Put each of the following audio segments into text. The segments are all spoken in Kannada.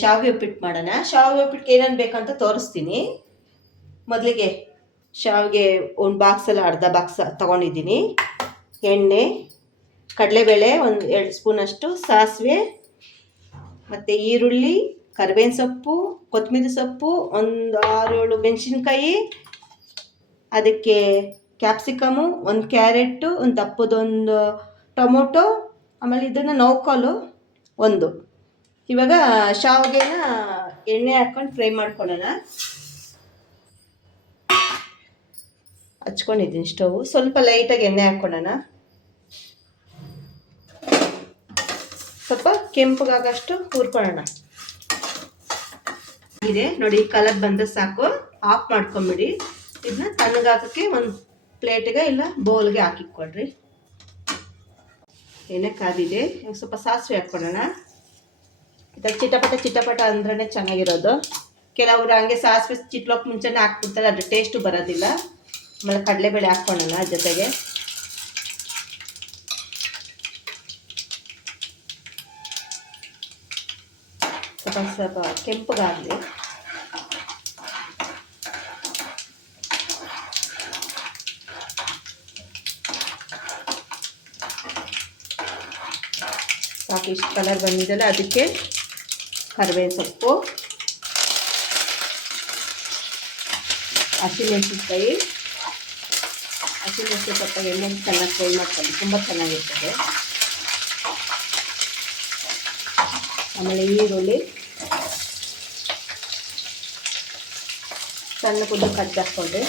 ಶಾವಿಗೆ ಉಪ್ಪಿಟ್ಟು ಮಾಡೋಣ. ಶಾವಿಗೆ ಉಪ್ಪಿಟ್ಟಿಗೆ ಏನೇನು ಬೇಕಂತ ತೋರಿಸ್ತೀನಿ. ಮೊದಲಿಗೆ ಶಾವಿಗೆ ಒಂದು ಬಾಕ್ಸಲ್ಲಿ ಅರ್ಧ ಬಾಕ್ಸ್ ತೊಗೊಂಡಿದ್ದೀನಿ. ಎಣ್ಣೆ, ಕಡಲೆಬೇಳೆ ಒಂದು 2 ಸ್ಪೂನಷ್ಟು, ಸಾಸಿವೆ, ಮತ್ತು ಈರುಳ್ಳಿ, ಕರಿಬೇವಿನ ಸೊಪ್ಪು, ಕೊತ್ತಂಬರಿ ಸೊಪ್ಪು, ಒಂದು 6-7 ಮೆಣಸಿನ್ಕಾಯಿ, ಅದಕ್ಕೆ ಕ್ಯಾಪ್ಸಿಕಮು, ಒಂದು ಕ್ಯಾರೆಟು, ಒಂದು ದಪ್ಪದೊಂದು ಟೊಮೊಟೊ, ಆಮೇಲೆ ಇದನ್ನು ನೌಕಾಲು ಒಂದು. ಇವಾಗ ಶಾವಿಗೆನ ಎಣ್ಣೆ ಹಾಕ್ಕೊಂಡು ಫ್ರೈ ಮಾಡ್ಕೊಳ್ಳೋಣ. ಹಚ್ಕೊಂಡಿದ್ದೀನಿ ಸ್ಟವ್. ಸ್ವಲ್ಪ ಲೈಟಾಗಿ ಎಣ್ಣೆ ಹಾಕ್ಕೊಳ್ಳೋಣ. ಸ್ವಲ್ಪ ಕೆಂಪಗಾಗಷ್ಟು ಹುರ್ಕೊಳ್ಳೋಣ. ಇದೆ ನೋಡಿ, ಕಲರ್ ಬಂದ ಸಾಕು. ಆಫ್ ಮಾಡ್ಕೊಂಬಿಡಿ. ಇದನ್ನ ತಣ್ಣಗಾಕಕ್ಕೆ ಒಂದು ಪ್ಲೇಟ್ಗೆ ಇಲ್ಲ ಬೌಲ್ಗೆ ಹಾಕಿಕೊಡ್ರಿ. ಎಣ್ಣೆ ಕಾದಿದೆ. ಸ್ವಲ್ಪ ಸಾಸಿವೆ ಹಾಕ್ಕೊಳ್ಳೋಣ. ಇದು ಚಿಟಪಟ ಅಂದ್ರೇ ಚೆನ್ನಾಗಿರೋದು. ಕೆಲವರು ಹಂಗೆ ಸಾಸಿವೆ ಚಿಟ್ಲೋಕೆ ಮುಂಚೆನೇ ಹಾಕ್ಬಿಡ್ತಾರೆ, ಅದು ಟೇಸ್ಟು ಬರೋದಿಲ್ಲ. ಆಮೇಲೆ ಕಡಲೆಬೇಳೆ ಹಾಕ್ಕೊಳ್ಳೋಣ ಜೊತೆಗೆ. ಸ್ವಲ್ಪ ಕೆಂಪಗಾಗಲಿ. ಸಾಕು, ಇಷ್ಟು ಕಲರ್ ಬಂದಿದ್ದಲ್ಲ. ಅದಕ್ಕೆ ಕರಿಬೇವಿನ ಸೊಪ್ಪು, ಹಸಿಮೆಣಸಿನ್ಕಾಯಿ ಸ್ವಲ್ಪ ಎಣ್ಣೆ ಚೆನ್ನಾಗಿ ಫ್ರೈ ಮಾಡ್ಕೊಳ್ಳಿ, ತುಂಬ ಚೆನ್ನಾಗಿರ್ತದೆ. ಆಮೇಲೆ ಈರುಳ್ಳಿ ಸಣ್ಣ ಕುದ್ದು ಕಟ್ ಹಾಕ್ಕೊಂಡ್ರೆ.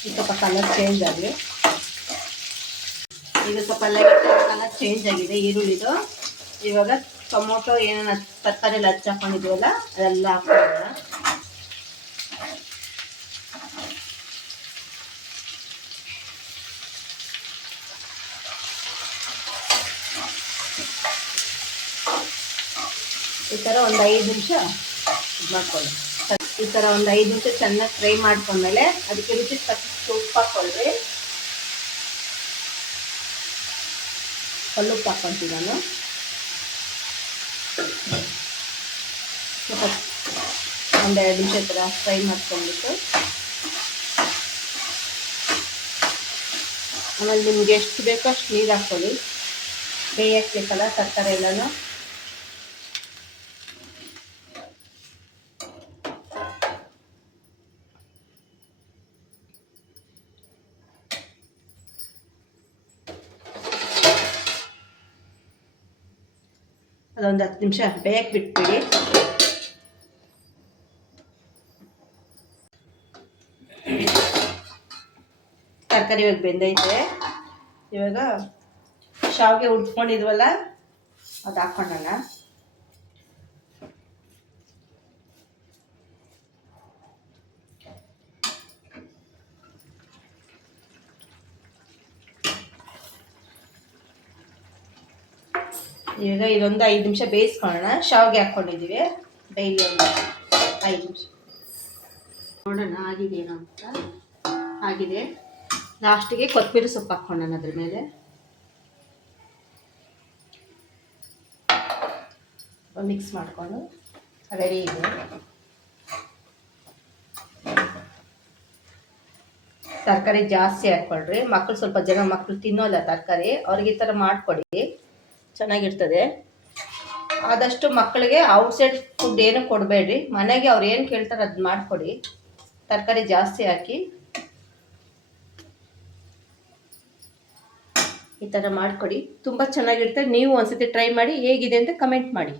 ಸ್ವಲ್ಪ ಕಲರ್ ಚೇಂಜ್ ಆಗಲಿ. ಈಗ ಸ್ವಲ್ಪ ಲೈಟ್ ಕಲರ್ ಚೇಂಜ್ ಆಗಿದೆ ಈರುಳ್ಳಿದು. ಇವಾಗ ಟೊಮೊಟೊ ಏನೇನು ತರಕಾರಿ ಎಲ್ಲ ಹಚ್ಚಾಕೊಂಡಿದ್ದೀವಲ್ಲ ಅದೆಲ್ಲ ಹಾಕೊಳ್ಳೋಣ. ಈ ಥರ ಒಂದು 5 ನಿಮಿಷ ಮಾಡ್ಕೊಳ್ಳಿ. ಈ ಥರ ಒಂದು 5 ನಿಮಿಷ ಚೆನ್ನಾಗಿ ಫ್ರೈ ಮಾಡ್ಕೊಂಡ್ಮೇಲೆ ಅದಕ್ಕೆ ರುಚಿಗೆ ತಕ್ಕಷ್ಟು ಉಪ್ಪು ಹಾಕ್ಕೊಳ್ರಿ. ಕಲ್ಲುಪ್ಪು ಹಾಕ್ಕೊಳ್ತೀನಿ ನಾನು. ಸ್ವಲ್ಪ ಒಂದು 2 ನಿಮಿಷ ಥರ ಫ್ರೈ ಮಾಡ್ಕೊಂಡ್ಬಿಟ್ಟು ಆಮೇಲೆ ನಿಮ್ಗೆ ಎಷ್ಟು ಬೇಕೋ ಅಷ್ಟು ನೀರು ಹಾಕ್ಕೊಳ್ಳಿ. ಬೇಯಕ್ಬೇಕಲ್ಲ ತರಕಾರಿ ಎಲ್ಲನೂ. ಅದೊಂದು 10 ನಿಮಿಷ ಬೇಯಕ್ಕೆ ಬಿಟ್ಬಿಡಿ. ತರಕಾರಿ ಇವಾಗ ಬೆಂದೈತೆ. ಇವಾಗ ಶಾವಿಗೆ ಉಡ್ಕೊಂಡಿದ್ವಲ್ಲ ಅದು ಹಾಕ್ಕೊಳ್ಳೋಣ. ಈಗ ಇದೊಂದು 5 ನಿಮಿಷ ಬೇಯಿಸ್ಕೊಳ್ಳೋಣ. ಶಾವಿಗೆ ಹಾಕ್ಕೊಂಡಿದ್ದೀವಿ. ಡೈಲಿ ಒಂದು 5 ನಿಮಿಷ ನೋಡೋಣ ಆಗಿದೆಯೇನೋ ಅಂತ. ಆಗಿದೆ. ಲಾಸ್ಟಿಗೆ ಕೊತ್ತಂಬರಿ ಸೊಪ್ಪು ಹಾಕ್ಕೊಳ್ಳೋಣ ಅದ್ರ ಮೇಲೆ. ಮಿಕ್ಸ್ ಮಾಡಿಕೊಂಡು ರೆಡಿ ಇದೆ. ತರಕಾರಿ ಜಾಸ್ತಿ ಹಾಕ್ಕೊಳ್ರಿ. ಮಕ್ಕಳು ಸ್ವಲ್ಪ ಜನ ಮಕ್ಕಳು ತಿನ್ನೋಲ್ಲ ತರಕಾರಿ, ಅವ್ರಿಗೆ ಈ ಥರ ಮಾಡಿಕೊಡಿ, ಚೆನ್ನಾಗಿರ್ತದೆ. ಆದಷ್ಟು ಮಕ್ಕಳಿಗೆ ಔಟ್ಸೈಡ್ ಫುಡ್ ಏನು ಕೊಡಬೇಡ್ರಿ. ಮನೆಗೆ ಅವ್ರು ಏನು ಕೇಳ್ತಾರೆ ಅದು ಮಾಡಿಕೊಡಿ. ತರಕಾರಿ ಜಾಸ್ತಿ ಹಾಕಿ ಈ ಥರ ಮಾಡಿಕೊಡಿ, ತುಂಬ ಚೆನ್ನಾಗಿರ್ತದೆ. ನೀವು ಒಂದ್ಸತಿ ಟ್ರೈ ಮಾಡಿ, ಹೇಗಿದೆ ಅಂತ ಕಮೆಂಟ್ ಮಾಡಿ.